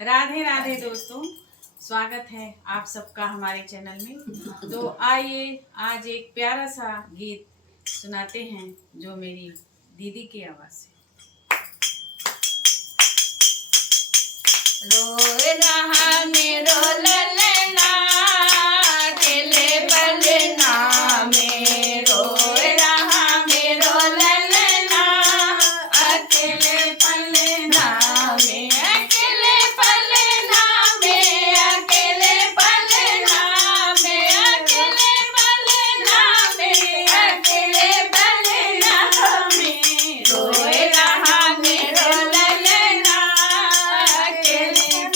राधे राधे दोस्तों, स्वागत है आप सबका हमारे चैनल में। तो आइए आज एक प्यारा सा गीत सुनाते हैं जो मेरी दीदी की आवाज से। रोए रहा मेरो ललना अकेले पलना में, रोए रहा मेरो ललना अकेले पलना में, अकेले पलना में, अकेले पलना में, अकेले पलना में, अकेले पलना में, रोए रहा मेरो ललना अकेले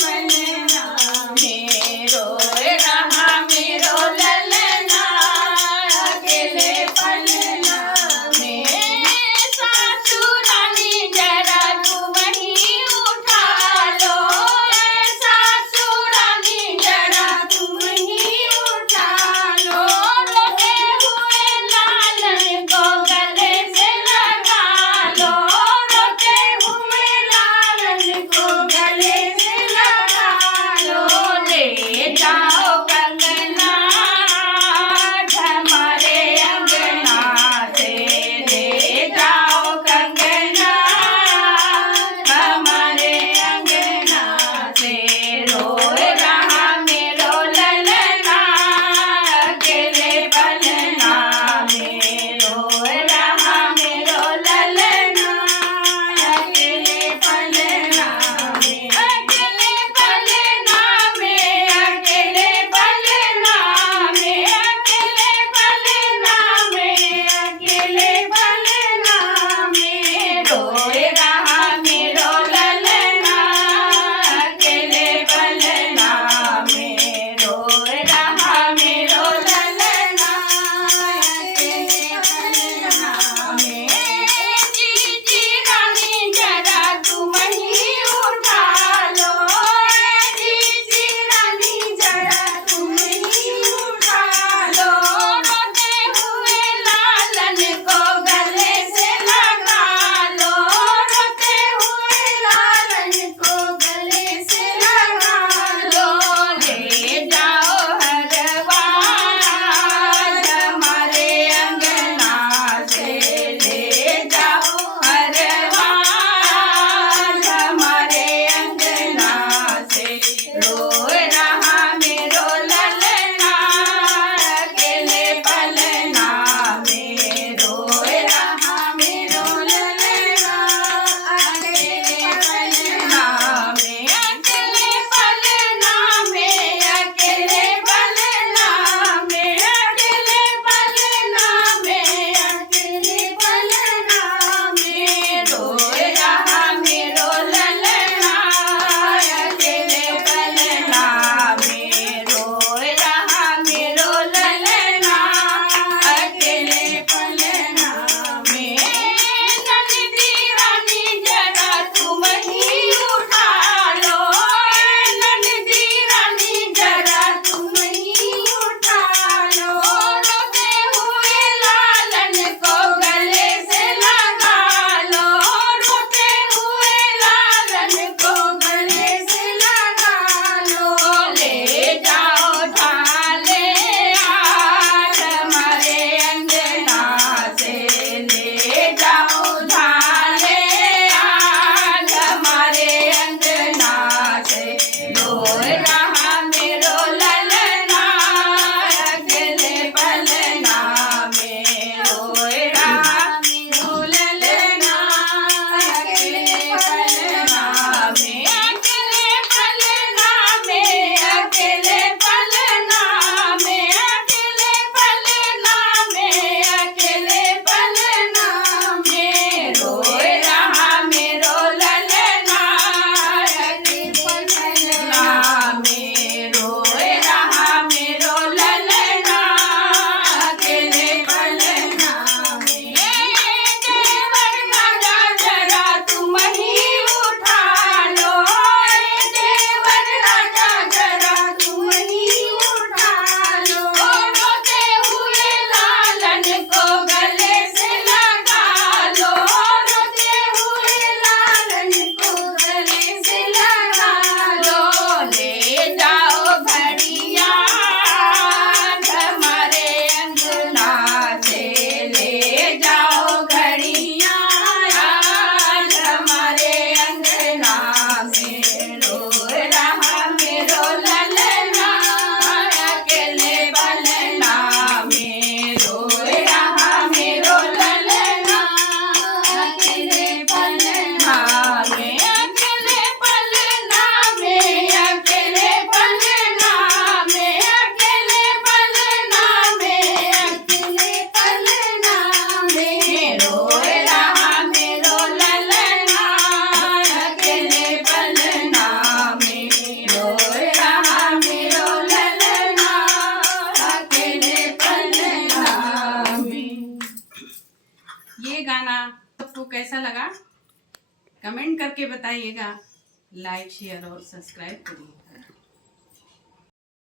करके बताइएगा। लाइक शेयर और सब्सक्राइब करिएगा।